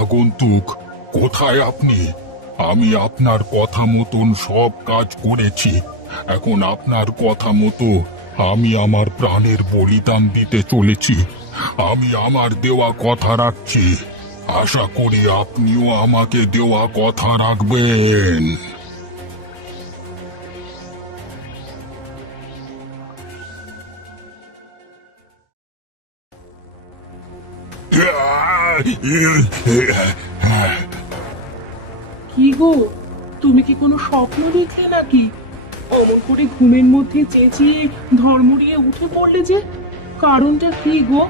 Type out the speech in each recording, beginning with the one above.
আগন্তুক, কোথায় আপনি? আমি আপনার কথা মতন সব কাজ করেছি। এখন আপনার কথা মতো আমি আমার প্রাণের বলিদান দিতে চলেছি। আমি আমার দেওয়া কথা রাখছি। আশা করি আপনিও আমাকে দেওয়া কথা রাখবেন। কি গো, তুমি কি কোনো স্বপ্ন দেখলে নাকি? অমন করে ঘুমের মধ্যে চেঁচিয়ে ধর্মড়িয়ে উঠে পড়লে যে, কারণটা কি গো?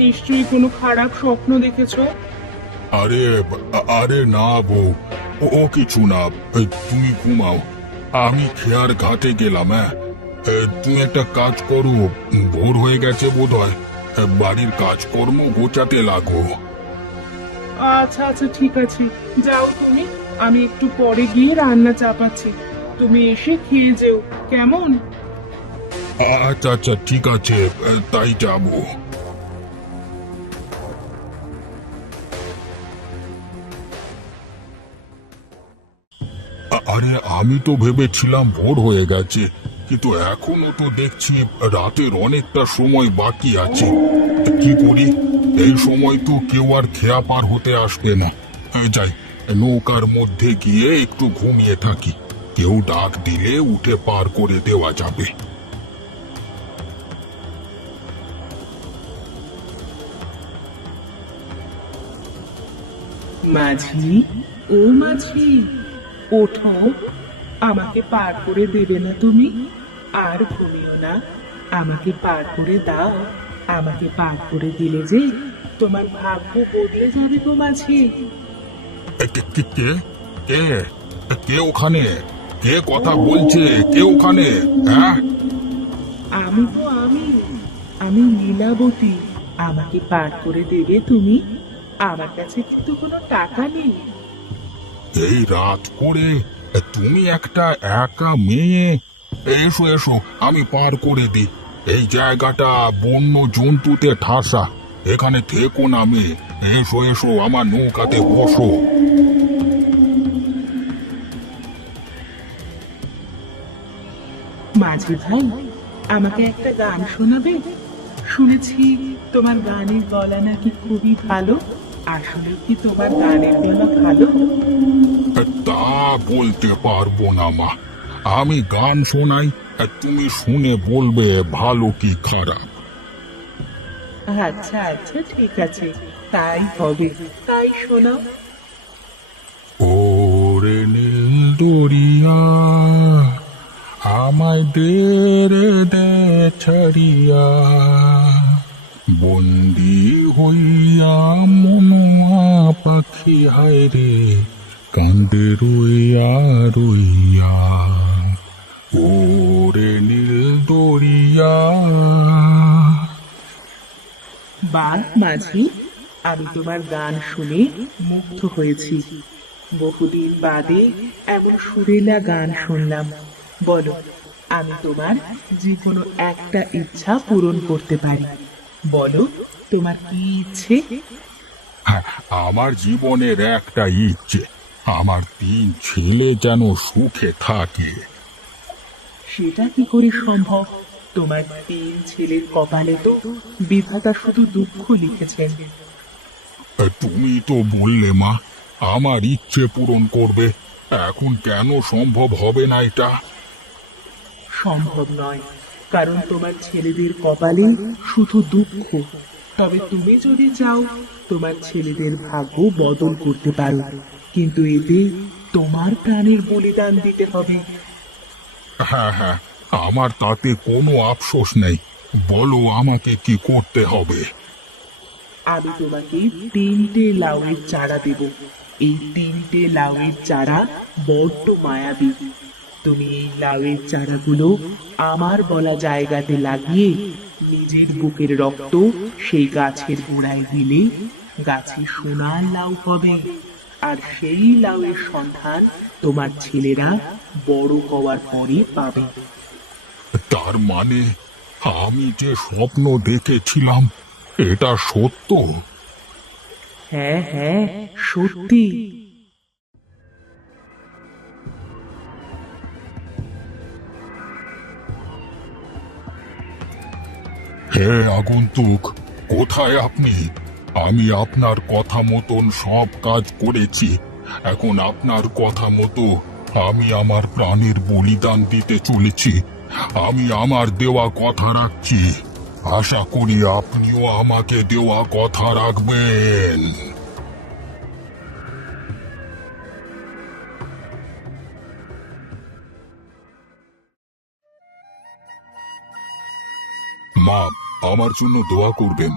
নিশ্চয়ই কোনো খারাপ স্বপ্ন দেখেছো। আরে আরে না বউ, ও কিছু না। তুমি ঘুমাও, আমি খেয়ার ঘাটে গেলাম। হ্যাঁ, তুমি একটা কাজ করো, ভোর হয়ে গেছে বোধহয়। বাড়ির কাজকর্ম গোছাতে লাগো। আচ্ছা আচ্ছা, ঠিক আছে, যাও তুমি। আমি একটু পরে গিয়ে রান্না চাপাচ্ছি, তুমি এসে খেয়ে যেও, কেমন? আচ্ছা আচ্ছা, ঠিক আছে, তাই যাবো। আরে আমি তো ভেবেছিলাম ভোর হয়ে গেছে, কিন্তু এখনো তো দেখছি রাতের অনেকটা সময় বাকি আছে। কি করি? এই সময় তো কেউ আর খেয়া পার হতে আসবে না। যাই, নৌকার মধ্যে গিয়ে একটু ঘুমিয়ে থাকি। কেউ ডাক দিলে উঠে পার করে দেওয়া যাবে। মাঝি, ও মাঝি, ওঠো। আমাকে পার করে দেবে না তুমি? আর ঘুমিও না, আমাকে পার করে দাও। আমাকে পার করে দিলে যে তোমার ভাগ্য বদলে যাবে গো মাঝি। কে কে কে কে কে ওখানে? কে কথা বলছে? কে ওখানে? হ্যাঁ, আমি তো আমি লীলাবতী। আমাকে পার করে দেবে তুমি? আমার কাছে কিন্তু কোনো টাকা নেই। এই রাত করে তুমি একটা একা মেয়ে? এসো এসো, আমি পার করে দিই। এই জায়গাটা বন্য জন্তুতে ঠাসা, এখানে থেকো না মেয়ে। এসো এসো, আমার নৌকাতে বসো। মাঝি ভাই, আমাকে একটা গান শোনাবে? শুনেছি তোমার গানের গলা নাকি খুবই ভালো। আসলে কি তোমার গানের গলা ভালো? তা বলতে পারবো না মা, আমি গান শোনাই, তুমি শুনে বলবে ভালো কি খারাপ। আচ্ছা আচ্ছা, ঠিক আছে, তাই হবে, তাই শোনাও। ওরে নীল দরিয়া, আমায় দে রে দে ছাড়িয়া, বন্দি হইয়া মনুয়া পাখি হায় রে, কান্দে রইয়া রইয়া। ওরে নীল দরিয়া। বাহ মাঝি, আমি তোমার গান শুনে মুগ্ধ হয়েছি। বহুদিন বাদে এমন সুরেলা গান শুনলাম। বলো, আমি তোমার যে কোনো একটা ইচ্ছা পূরণ করতে পারি। বলো, তোমার কি ইচ্ছে? হ্যাঁ, আমার জীবনের একটা ইচ্ছে, আমার 3 ছেলে যেন সুখে থাকে। সেটা কি করে সম্ভব? তোমার 3 ছেলের কপালে তো বিধাতা শুধু দুঃখ লিখেছেন। তুমি তো বললে মা, আমার ইচ্ছে পূরণ করবে। এখন কেন সম্ভব হবে না এটা? সম্ভব নয়, কারণ তোমার ছেলেদের কপালে শুধু দুঃখ। তবে তুমি যদি চাও, তোমার ছেলেদের ভাগ্য বদল করতে পারো, কিন্তু এতে তোমার প্রাণের বলিদান দিতে হবে। হ্যাঁ হ্যাঁ, আমার তাতে কোনো আফসোস নেই। বলো আমাকে কি করতে হবে। আমি তোমাকে 3টে লাউয়ের চারা দেব। এই 3টে লাউয়ের চারা বড্ড মায়াবী। তুমি এই লাউয়ের চারাগুলো আমার বলা জায়গাতে লাগিয়ে নিজের বুকের রক্ত সেই গাছের গোড়ায় দিলে গাছে সোনার লাউ হবে। আর সেই লাউয়ের সন্ধান তোমার ছেলেরা বড় হওয়ার পরে পাবে। তার মানে আমি যে স্বপ্ন দেখেছিলাম এটা সত্য? হ্যাঁ হ্যাঁ, সত্যি। হে আগন্তুক, কোথায় আপনি? আমি আপনার কথা মতন সব কাজ করেছি। এখন আপনার কথা মতো আমি আমার প্রাণের বলিদান দিতে চলেছি। আমি আমার দেওয়া কথা রাখছি। আশা করি আপনিও আমাকে দেওয়া কথা রাখবেন। মা, আমার জন্য দোয়া করবেন,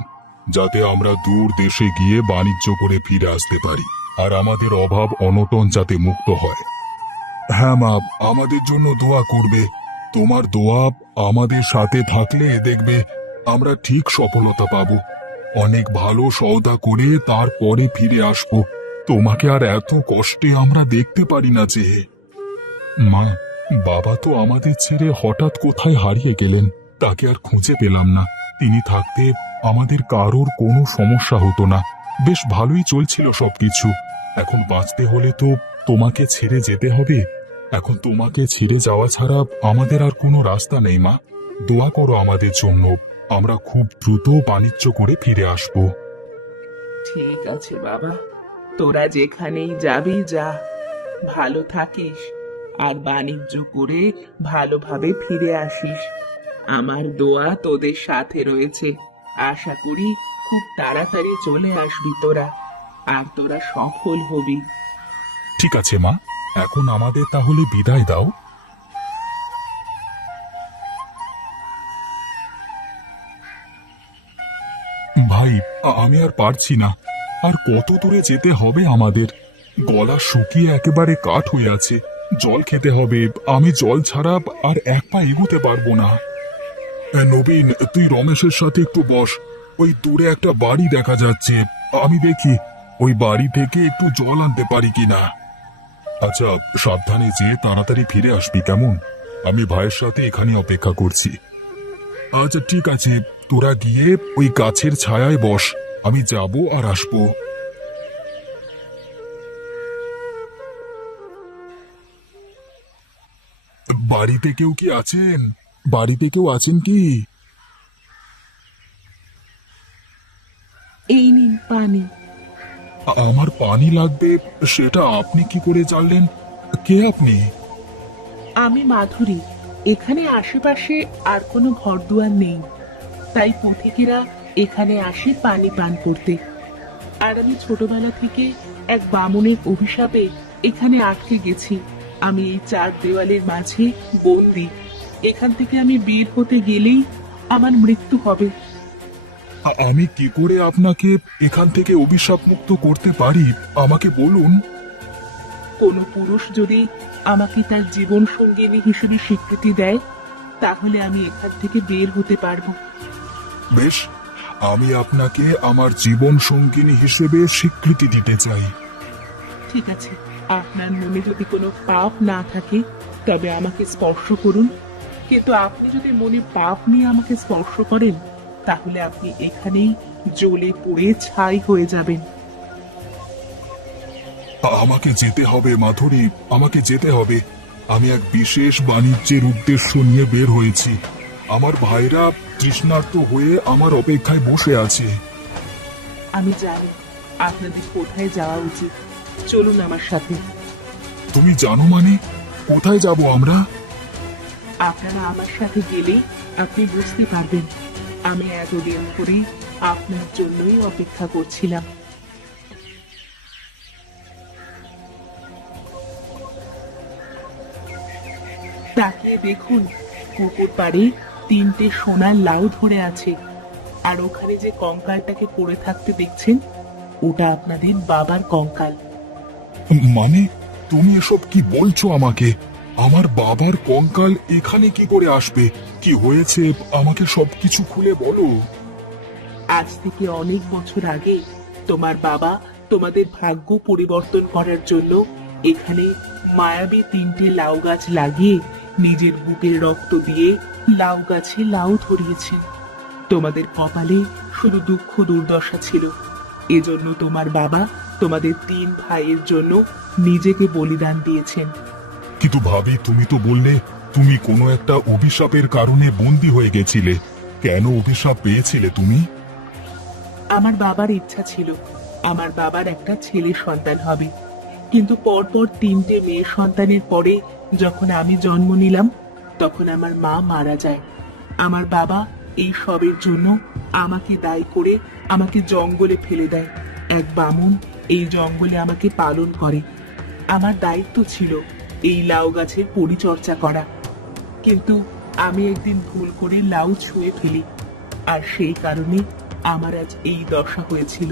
যাতে আমরা দূর দেশে গিয়ে বাণিজ্য করে ফিরে আসতে পারি, আর আমাদের অভাব অনটন যাতে মুক্ত হয়। হ্যাঁ মা, আমাদের জন্য দোয়া করবে। তোমার দোয়া আমাদের সাথে থাকলে দেখবে আমরা ঠিক সফলতা পাবো। অনেক ভালো সওদা করে তারপরে ফিরে আসবো। তোমাকে আর এত কষ্টে আমরা দেখতে পারি না যে। মা, বাবা তো আমাদের ছেড়ে হঠাৎ কোথায় হারিয়ে গেলেন, তাকে আর খুঁজে পেলাম না। তিনি থাকতে আমাদের কারোর কোনো সমস্যা হতো না, বেশ ভালোই চলছিল সবকিছু। এখন বাঁচতে হলে তো তোমাকে ছেড়ে যেতে হবে। এখন তোমাকে ছেড়ে যাওয়া ছাড়া আমাদের আর কোনো রাস্তা নেই মা। দোয়া করো আমাদের জন্য, আমরা খুব দ্রুত বাণিজ্য করে ফিরে আসবো। ঠিক আছে বাবা, তোরা যেখানেই যাবি যা, ভালো থাকিস, আর বাণিজ্য করে ভালোভাবে ফিরে আসিস। আমার দোয়া তোদের সাথে রয়েছে। আশা করি খুব তাড়াতাড়ি চলে আসবি তোরা, আর তোরা সফল হবি। ঠিক আছে মা, এখন আমাদের তাহলে বিদায় দাও। ভাই, আমি আর পারছি না। আর কত দূরে যেতে হবে আমাদের? গলা শুকিয়ে একেবারে কাঠ হয়ে আছে। জল খেতে হবে, আমি জল ছাড়া আর এক পা এগোতে পারবো না। নবীন, তুই রমেশের সাথে একটু বস। ওই দূরে একটা বাড়ি দেখা যাচ্ছে, আমি দেখি ওই বাড়ি থেকে একটু জল আনতে পারি কিনা। আচ্ছা, সাবধানে যেয়ে তাড়াতাড়ি ফিরে আসবি কেমন? আমি ভাইয়ের সাথে এখানে অপেক্ষা করছি। আচ্ছা ঠিক আছে, তোরা গিয়ে ওই গাছের ছায়ায় বস, আমি যাব আর আসবো। বাড়িতে কেউ কি আছেন? বাড়িতে কেউ আছেন কি? এই নিন পানি। আমার পানি লাগবে, সেটা আপনি কি করে জানলেন? কে আপনি? আমি মাধুরী। এখানে আশেপাশে আর কোনো ঘরদুয়ার নেই, তাই পথিকেরা এখানে আসে পানি পান করতে। আর আমি ছোটবেলা থেকে এক বামুনের অভিশাপে এখানে আটকে গেছি। আমি এই চার দেওয়ালের মাঝে বন্দি। এখান থেকে আমি বের হতে গেলেই আমার মৃত্যু হবে। আমি কি করে আপনাকে এখান থেকে অভিশাপ মুক্ত করতে পারি, আমাকে বলুন। কোনো পুরুষ যদি আমাকে তার জীবন সঙ্গিনী হিসেবে স্বীকৃতি দেয়, তাহলে আমি এখান থেকে বের হতে পারবো। বেশ, আমি আপনাকে আমার জীবন সঙ্গিনী হিসেবে স্বীকৃতি দিতে চাই। ঠিক আছে, আপনার মনে যদি কোনো পাপ না থাকে তবে আমাকে স্পর্শ করুন। কিন্তু আপনি যদি মনে পাপ নিয়ে আমাকে স্পর্শ করেন, তাহলে আপনি এখানেই জ্বলে পুড়ে ছাই হয়ে যাবেন। আমাকে যেতে হবে মাধুরী, আমাকে যেতে হবে। আমি এক বিশেষ বাণিজ্যের উদ্দেশ্য নিয়ে বের হয়েছি। আমার ভাইরা তৃষ্ণার্ত হয়ে আমার অপেক্ষায় বসে আছে। আমি জানি আপনাদের কোথায় যাওয়া উচিত। চলুন আমার সাথে। তুমি জানো মানে? কোথায় যাব আমরা? আপনারা আমার সাথে গেলেই আপনি বুঝতে পারবেন। আমি এতদিন ধরে আপনার জন্যই অপেক্ষা করছিলাম। তাকিয়ে দেখুন, পুকুর পাড়ে তিনটে সোনার লাউ ধরে আছে। আর ওখানে যে কঙ্কালটাকে পড়ে থাকতে দেখছেন, ওটা আপনাদের বাবার কঙ্কাল। মানে তুমি এসব কি বলছো আমাকে? আমার বাবার কঙ্কাল এখানে কি করে আসবে? কি হয়েছে আমাকে সবকিছু খুলে বলো। আজ থেকে অনেক বছর আগে তোমার বাবা তোমাদের ভাগ্য পরিবর্তন করার জন্য এখানে মায়াবী তিনটে লাউ গাছ লাগিয়ে নিজের বুকের রক্ত দিয়ে লাউ গাছে লাউ ধরিয়েছেন। তোমাদের কপালে শুধু দুঃখ দুর্দশা ছিল, এজন্য তোমার বাবা তোমাদের 3 ভাইয়ের জন্য নিজেকে বলিদান দিয়েছেন। কিন্তু ভাবি, তুমি তো বললে তুমি কোনো একটা অভিশাপের কারণে বন্দী হয়ে গেছিলে। কেন অভিশাপ পেয়েছিলে তুমি? আমার বাবার ইচ্ছা ছিল আমার বাবার একটা ছেলে সন্তান হবে, কিন্তু পরপর 3টে মেয়ে সন্তানের পরে যখন আমি জন্ম নিলাম তখন আমার মা মারা যায়। আমার বাবা এই সবের জন্য আমাকে দায়ী করে আমাকে জঙ্গলে ফেলে দেয়। এক বামুন এই জঙ্গলে আমাকে পালন করে। আমার দায়িত্ব ছিল এই লাউ গাছের পরিচর্যা করা, কিন্তু আমি একদিন ভুল করে লাউ ছুঁয়ে ফেলি, আর সেই কারণে আমার আজ এই দশা হয়েছিল।